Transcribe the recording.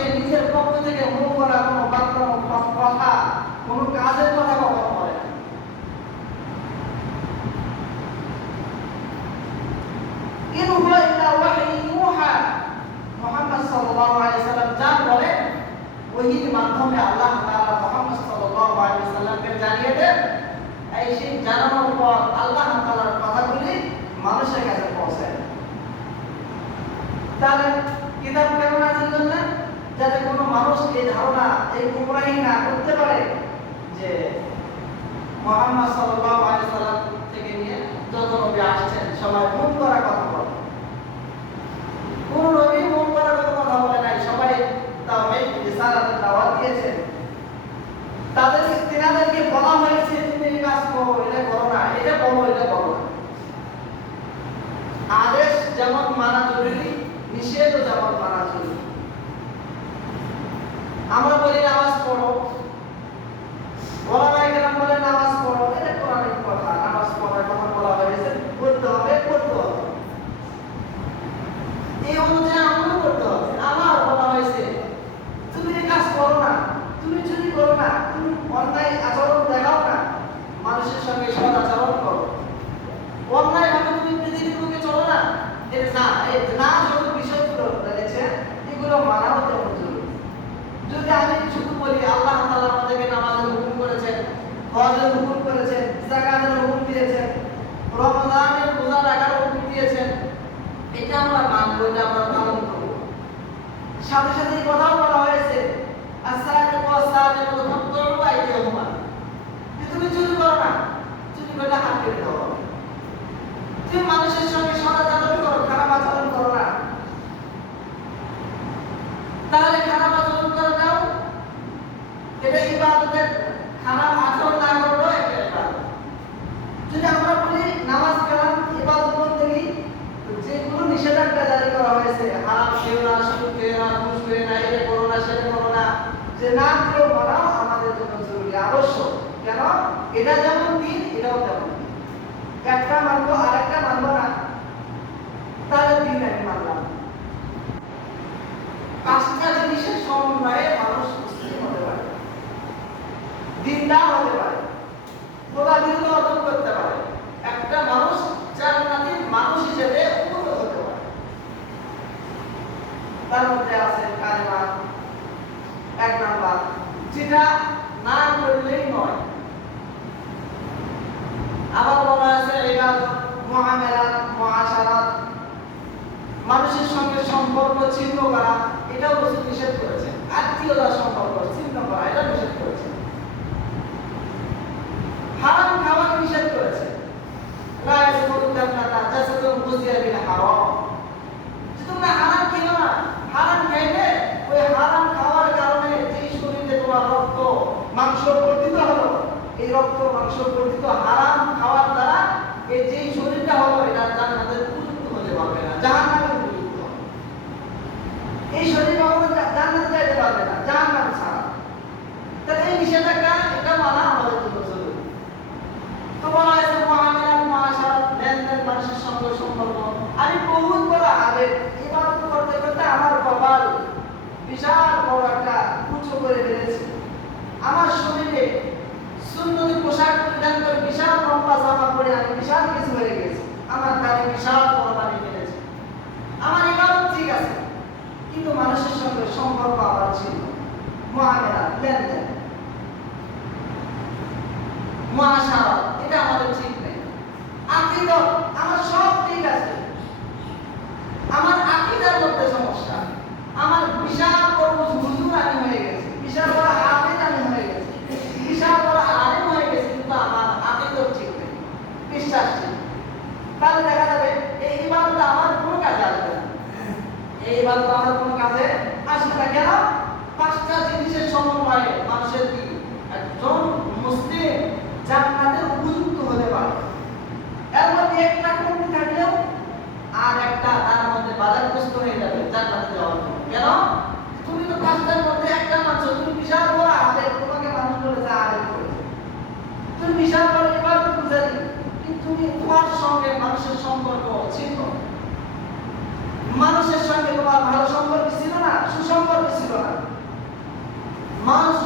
মানুষকে নিজের পক্ষ থেকে মন করা কোনো বার্তা, কথা, কোনো কাজের কথা কখনো বলে না। ইন হুয়া ইল্লা ওয়াহয়ুন ইউহা, মুহাম্মদ সাল্লাল্লাহু আলাইহি সাল্লাম যা বলেন ওহীর মাধ্যমে আল্লাহ তাআলা মুহাম্মদ সাল্লাল্লাহু আলাইহি সাল্লামকে জানিয়ে দেন। এই সেই জানানোর পর আল্লাহ তাআলার কথাগুলি মানুষের কাছে পৌঁছায়। তাহলে কিতাব কেন নাযিল করলেন? যাতে কোনো মানুষ এই ধারণা, এই গুমরাহি না করতে পারে যে মুহাম্মদ সাল্লাল্লাহু আলাইহি সাল্লাম থেকে নিয়ে যত নবী আসছেন সবাই মন করা কথা বলে। কোন নবী মন করা কথা বলে নাই, সবাই তাওহীদ রিসালাতের দাওয়াত দিয়েছেন। তিনাদেরকে বলা হয়েছে তুমি এই কাজ করো, এটা করো না, এটা বলো, এটা করো না। আদেশ যেমন মানা জরুরি, নিষেধও যেমন মানা জরুরি। আমরা বলি নামাজ পড়ো, ওলামায়ে কেরাম বলে নামাজ পড়ো, এটা কোরআনের কথা। নামাজ পড়ার কথা বলা হয়েছে, পড়তে হবে, পড়তে হবে, এই অনুযায়ী আমল করতে হবে। আমার বলা হয়েছে তুমি এই কাজ করো না, তুমি চুরি করো না, তুমি অন্যায় আচরণ দেখাও না, মানুষের সঙ্গে সৎ আচরণ করো, অন্যায় ভাবে তুমি পৃথিবীর বুকে চলো না। এই না যত বিষয়গুলো রয়েছে এগুলো মানাও যেমন জরুরি। যদি আমি শুধু বলি আল্লাহ তাআলা আমাদেরকে নামাজের হুকুম করেছেন, হজের হুকুম করেছেন, যাকাতের হুকুম দিয়েছেন, রমজানের রোজা রাখার হুকুম দিয়েছেন, এটা আমরা মানবো, এটা আমরা পালন করব। সাথে সাথে এই কথাও বলা হয়েছে আস-সারিকু ওয়াস-সারিকাতু ফাকতাউ আইদিয়াহুমা, তুমি চুরি করো না, চুরি করলে হাত কেটে দাও। তুমি মানুষের সঙ্গে সদাচরণ করো, খারাপ আচরণ করো না। তাহলে খারাপ আচরণ করে দাও, এটা ইবাদতের, খারাপ আচরণ না করলেও একটা ইবাদত। যদি আমরা বলি নামাজ কালাম ইবাদত বলতে কি, যেগুলো নিষেধাজ্ঞা জারি করা হয়েছে, হারাম খেও না, সুদ খেও না, ঘুষ খেও না, এটা করো না, সেটা করো না, যে না গুলো মানাও আমাদের জন্য জরুরি, আবশ্যক। কেন? এটা যেমন দিন, এটাও তেমন। একটা মানবো আর একটা মানবো না, তাহলে দিন আমি মানলাম। পাঁচটা জিনিসের সমন্বয়ে মানুষ মুসলিম হতে পারে, দিনদার হতে পারে, খোদাবৃত্তি অর্জন করতে পারে, একটা মানুষ জান্নাতি মানুষ হিসেবে উন্নত হতে পারে। তার মধ্যে আছে কালিমা এক নাম্বার, যেটা না করলেই নয়। আবার বলা আছে ইবাদত, মুআমালাত, মুআশারাত, মানুষের সঙ্গে সম্পর্ক ছিন্ন করা, এটাও রাসূল নিষেধ করেছেন। আত্মীয়তার সম্পর্ক ছিন্ন করা, এটা নিষেধ করেছেন। হারাম খাওয়া নিষেধ করেছেন। লা ইয়াদখুলু জান্নাতা জাসাদুন গুযিয়া বিল হারাম, যে তোমরা হারাম খেও না। হারাম খাইলে ওই হারাম খাওয়ার কারণে যে শরীরে তোমার রক্ত মাংস বর্ধিত হলো, এই রক্ত মাংস বর্ধিত হারাম খাওয়ার দ্বারা এই যে শরীরটা হলো, এটা জান্নাতের উপযুক্ত হতে পারবে না, জাহান্নামের উপযুক্ত হবে। এই শরীর কখনো জান্নাতে যাইতে পারবে না, জাহান্নাম ছাড়া। তাহলে এই নিষেধাজ্ঞা, এটা মানা আমাদের জন্য জরুরি। তো বলা হয়েছে মুআমালাত, মুআশারাত, লেনদেন, মানুষের সঙ্গে সম্পর্ক। আমি বহুত বড় আলেম, ইবাদত করতে করতে আমার কপাল বিশাল বড় একটা কুচো করে ফেলেছি। আমার শরীরে সুন্নতি পোশাক পরিধান করে বিশাল লম্বা জামা পরে আমি বিশাল কিছু হয়ে গেছি। আমার দাড়ি বিশাল বড় বানিয়ে ফেলেছি। আমার ইবাদত ঠিক আছে, কিন্তু মানুষের সঙ্গে সম্পর্ক আবার ছিল, মুআমালাত, লেনদেন, মুআশারাত, এটা আমাদের ঠিক নেই। আকীদা, আমার সব ঠিক আছে, আমার আকীদার মধ্যে সমস্যা। আমার বিশাল বড় হুজুর আমি হয়ে গেছি, বিশাল বড় আবেদ আমি হয়ে গেছি, বিশাল বড় আলেম হয়ে গেছি, কিন্তু আমার আকীদা ঠিক নেই, বিশ্বাস ঠিক। তাহলে দেখা যাবে এই ইবাদত আমার কোনো কাজে আসবে না। এই ইবাদত আমার কোনো কাজে আসবে না। কেন? পাঁচটা জিনিসের সমন্বয়ে মানুষের কি একজন মুসলিম জান্নাতের উপযুক্ত হতে পারে। এর মধ্যে একটা কমতি থাকলেও আর একটা তার মধ্যে বাধাগ্রস্ত হয়ে যাবে জান্নাতে যাওয়ার জন্য। কেন? তুমি তো পাঁচটার মধ্যে একটা মানছো, তুমি বিশাল বড় আলেম, তোমাকে মানুষ বলেছে আলেম করেছে, তুমি বিশাল বড় ইবাদত গুজারি, কিন্তু তুমি তোমার সঙ্গে মানুষের সম্পর্ক ছিল, মানুষের সঙ্গে তোমার ভালো সম্পর্ক ছিল না, সুসম্পর্ক ছিল না। মানুষ